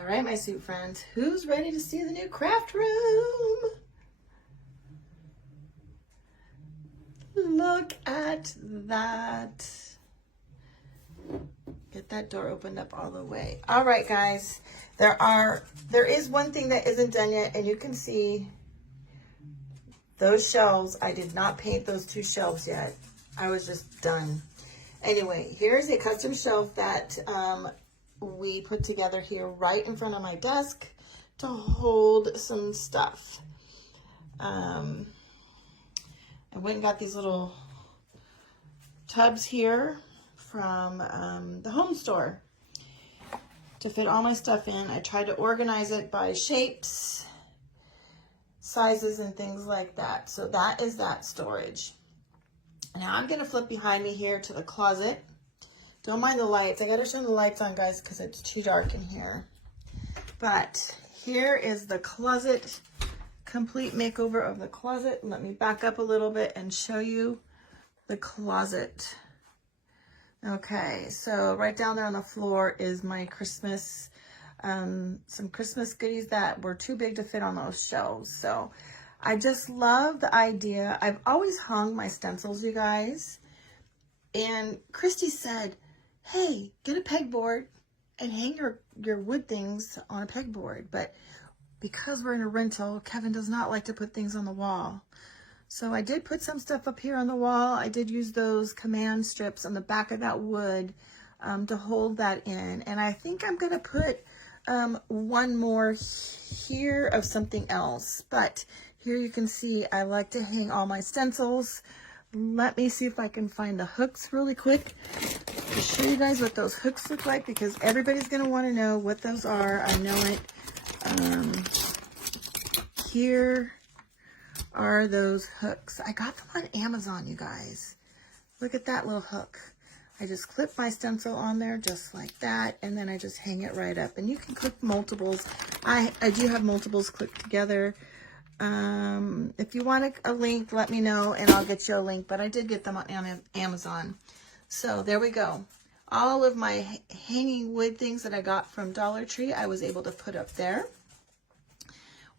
All right, my soup friends, who's ready to see the new craft room? Look at that. Get that door opened up all the way. All right, guys, there is one thing that isn't done yet, and you can see those shelves. I did not paint those two shelves yet. I was just done. Anyway, here's a custom shelf that we put together here right in front of my desk to hold some stuff. I went and got these little tubs here from the home store to fit all my stuff in. I tried to organize it by shapes, sizes, and things like that. So that is that storage. Now I'm going to flip behind me here to the closet. Don't mind the lights. I got to turn the lights on, guys, because it's too dark in here. But here is the closet, complete makeover of the closet. Let me back up a little bit and show you the closet. Okay, so right down there on the floor is my Christmas, some Christmas goodies that were too big to fit on those shelves. So I just love the idea. I've always hung my stencils, you guys. And Christy said, hey, get a pegboard and hang your wood things on a pegboard. But because we're in a rental, Kevin does not like to put things on the wall. So I did put some stuff up here on the wall. I did use those command strips on the back of that wood to hold that in. And I think I'm going to put one more here of something else. But here you can see I like to hang all my stencils. Let me see if I can find the hooks really quick to show you guys what those hooks look like, because everybody's going to want to know what those are. I know it. Here are those hooks. I got them on Amazon, you guys. Look at that little hook. I just clip my stencil on there just like that, and then I just hang it right up. And you can clip multiples. I do have multiples clipped together. If you want a link, let me know and I'll get you a link, but I did get them on Amazon. So there we go. All of my hanging wood things that I got from Dollar Tree, I was able to put up there,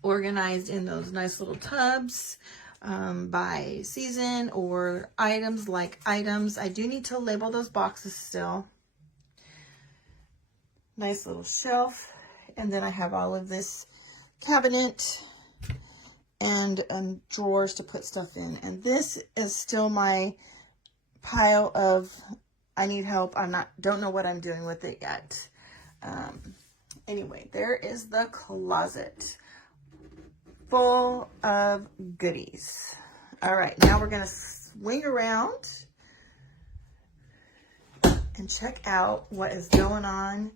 organized in those nice little tubs by season or items like items. I do need to label those boxes still. Nice little shelf. And then I have all of this cabinet and drawers to put stuff in. And this is still my pile of, I need help. Don't know what I'm doing with it yet. Anyway, there is the closet full of goodies. All right, now we're gonna swing around and check out what is going on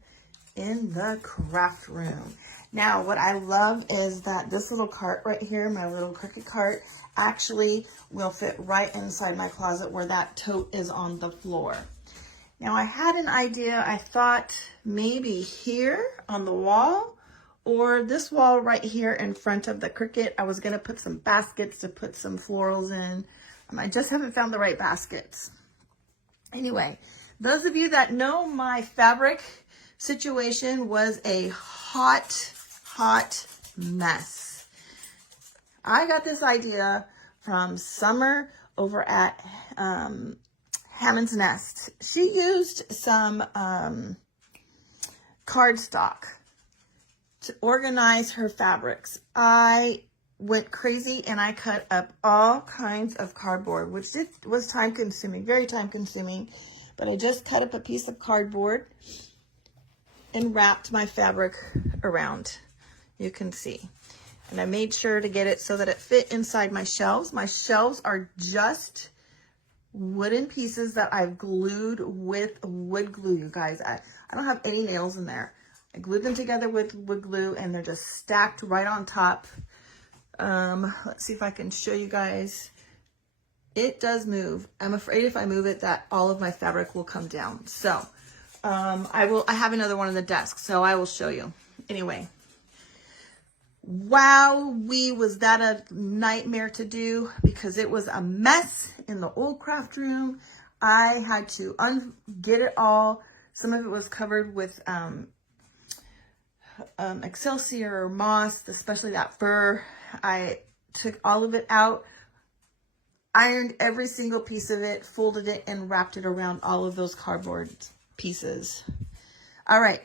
in the craft room. Now, what I love is that this little cart right here, my little Cricut cart, actually will fit right inside my closet where that tote is on the floor. Now, I had an idea. I thought maybe here on the wall or this wall right here in front of the Cricut. I was going to put some baskets to put some florals in. I just haven't found the right baskets. Anyway, those of you that know, my fabric situation was a hot mess. I got this idea from Summer over at Hammond's Nest. She used some cardstock to organize her fabrics. I went crazy and I cut up all kinds of cardboard, which was time consuming, very time consuming, but I just cut up a piece of cardboard and wrapped my fabric around. You can see. And I made sure to get it so that it fit inside my shelves. My shelves are just wooden pieces that I've glued with wood glue, you guys. I don't have any nails in there. I glued them together with wood glue and they're just stacked right on top. Let's see if I can show you guys. It does move. I'm afraid if I move it that all of my fabric will come down. So I have another one on the desk, so I will show you. Anyway, wow, was that a nightmare to do, because it was a mess in the old craft room. I had to get it all. Some of it was covered with Excelsior or moss, especially that fur. I took all of it out, ironed every single piece of it, folded it, and wrapped it around all of those cardboard pieces. All right,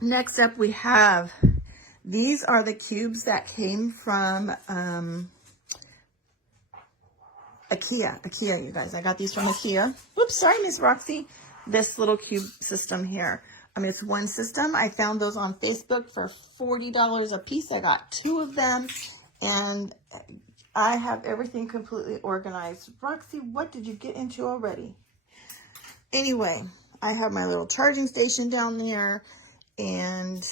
next up we have, these are the cubes that came from IKEA, you guys. I got these from IKEA. Whoops, sorry, Miss Roxy. This little cube system here. It's one system. I found those on Facebook for $40 a piece. I got 2 of them, and I have everything completely organized. Roxy, what did you get into already? Anyway, I have my little charging station down there, and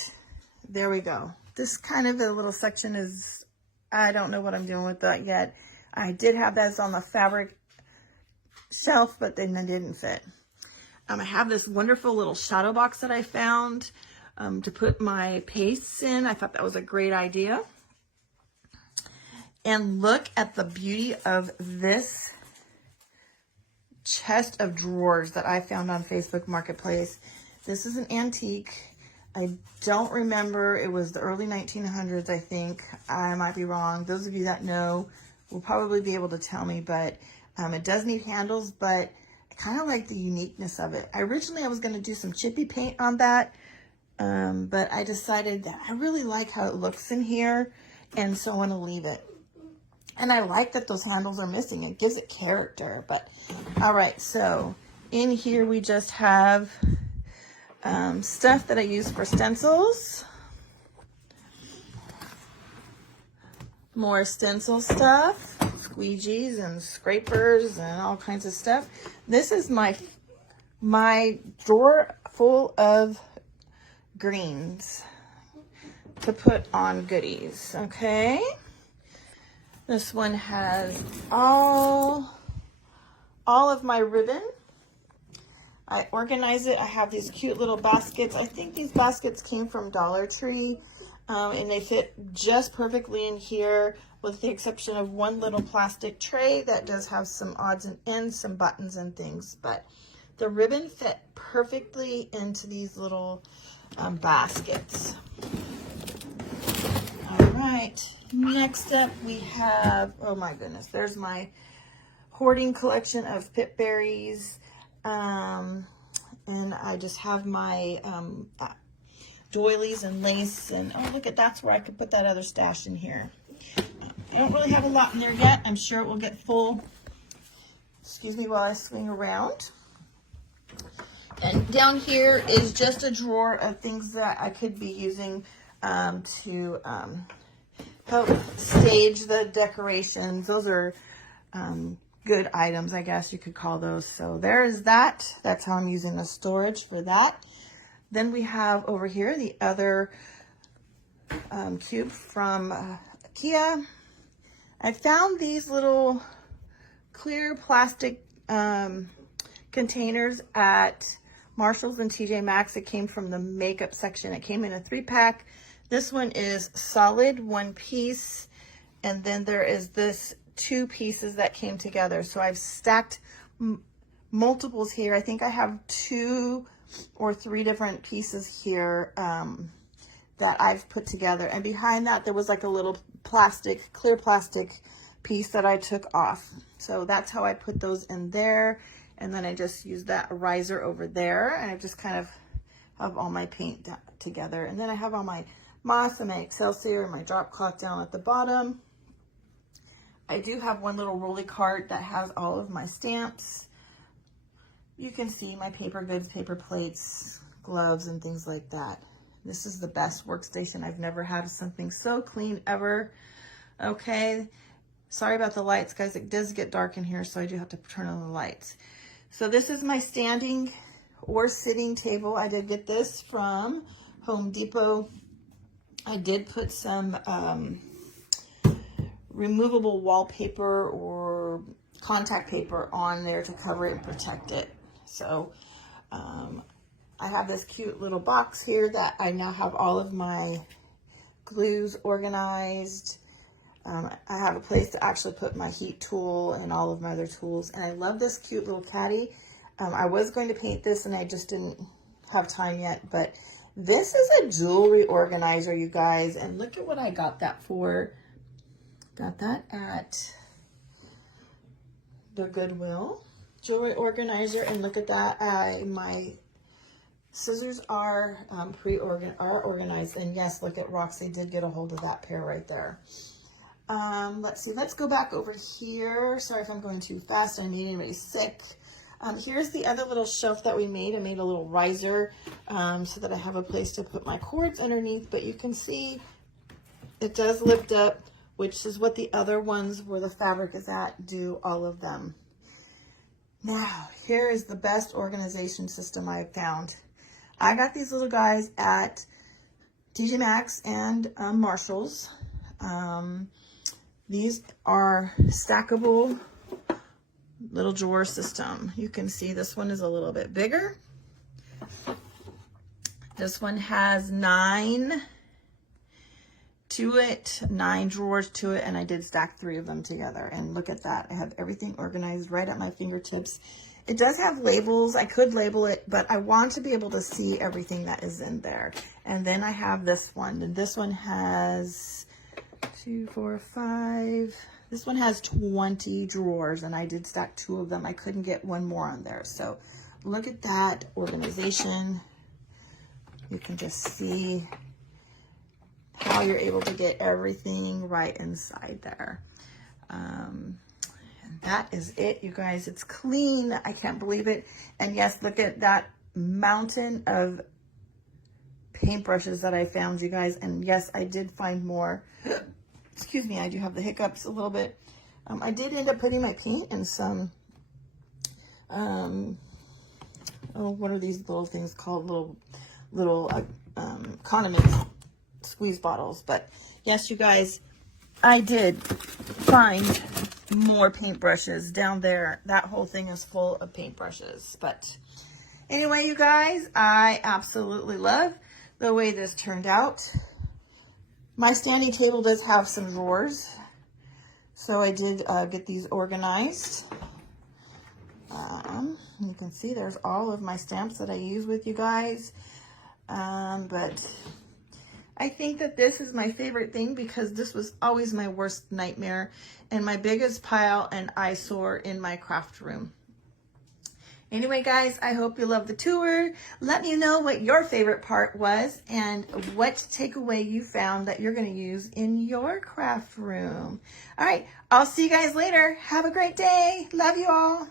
there we go. This kind of a little section is, I don't know what I'm doing with that yet. I did have that on the fabric shelf, but then it didn't fit. I have this wonderful little shadow box that I found to put my pastes in. I thought that was a great idea. And look at the beauty of this chest of drawers that I found on Facebook Marketplace. This is an antique. I don't remember. It was the early 1900s, I think. I might be wrong. Those of you that know will probably be able to tell me, but it does need handles, but I kind of like the uniqueness of it. Originally, I was going to do some chippy paint on that, but I decided that I really like how it looks in here, and so I want to leave it. And I like that those handles are missing. It gives it character. But all right, so in here we just have stuff that I use for stencils. More stencil stuff, squeegees and scrapers and all kinds of stuff. This is my drawer full of greens to put on goodies, okay? This one has all of my ribbon. I organize it. I have these cute little baskets. I think these baskets came from Dollar Tree. And they fit just perfectly in here, with the exception of one little plastic tray that does have some odds and ends, some buttons and things. But the ribbon fit perfectly into these little baskets. All right, next up we have, oh my goodness, there's my hoarding collection of pip berries. And I just have my doilies and lace, and oh look at, that's where I could put that other stash in here. I don't really have a lot in there yet. I'm sure it will get full. Excuse me while I swing around. And down here is just a drawer of things that I could be using to help stage the decorations. Those are good items, I guess you could call those. So there is that. That's how I'm using the storage for that. Then we have over here the other cube from IKEA. I found these little clear plastic containers at Marshall's and TJ Maxx. It came from the makeup section. It came in a 3-pack. This one is solid, 1 piece. And then there is this 2 pieces that came together. So I've stacked multiples here. I think I have 2 or 3 different pieces here that I've put together. And behind that, there was like a little plastic, clear plastic piece that I took off. So that's how I put those in there. And then I just used that riser over there. And I just kind of have all my paint together. And then I have all my moss and my Excelsior and my drop cloth down at the bottom. I do have one little rolly cart that has all of my stamps. You can see my paper goods, paper plates, gloves, and things like that. This is the best workstation I've never had. Something so clean ever. Okay. Sorry about the lights, guys. It does get dark in here, so I do have to turn on the lights. So this is my standing or sitting table. I did get this from Home Depot. I did put some removable wallpaper or contact paper on there to cover it and protect it. So I have this cute little box here that I now have all of my glues organized. I have a place to actually put my heat tool and all of my other tools. And I love this cute little caddy. I was going to paint this and I just didn't have time yet, but This is a jewelry organizer, you guys, and look at what I got that for. Got that at the Goodwill. Jewelry organizer, and look at that. My scissors are organized, and yes, look at Roxy did get a hold of that pair right there. Let's see, let's go back over here. Sorry if I'm going too fast. I made anybody sick. Here's the other little shelf that we made. I made a little riser so that I have a place to put my cords underneath, but you can see it does lift up, which is what the other ones where the fabric is at do, all of them. Now, here is the best organization system I've found. I got these little guys at TJ Maxx and Marshall's. These are stackable little drawer system. You can see this one is a little bit bigger. This one has 9 drawers to it, and I did stack 3 of them together. And look at that. I have everything organized right at my fingertips. It does have labels. I could label it, but I want to be able to see everything that is in there. And then I have this one, and this one has 2, 4, 5. This one has 20 drawers, and I did stack 2 of them. I couldn't get one more on there. So look at that organization. You can just see how you're able to get everything right inside there. And that is it, you guys. It's clean. I can't believe it. And yes, look at that mountain of paintbrushes that I found, you guys. And yes, I did find more. Excuse me, I do have the hiccups a little bit. I did end up putting my paint in some, what are these little things called? Little condiment squeeze bottles. But yes, you guys, I did find more paintbrushes down there. That whole thing is full of paintbrushes. But anyway, you guys, I absolutely love the way this turned out. My standing table does have some drawers, so I did get these organized. You can see there's all of my stamps that I use with you guys. But I think that this is my favorite thing because this was always my worst nightmare and my biggest pile and eyesore in my craft room. Anyway, guys, I hope you love the tour. Let me know what your favorite part was and what takeaway you found that you're going to use in your craft room. All right, I'll see you guys later. Have a great day. Love you all.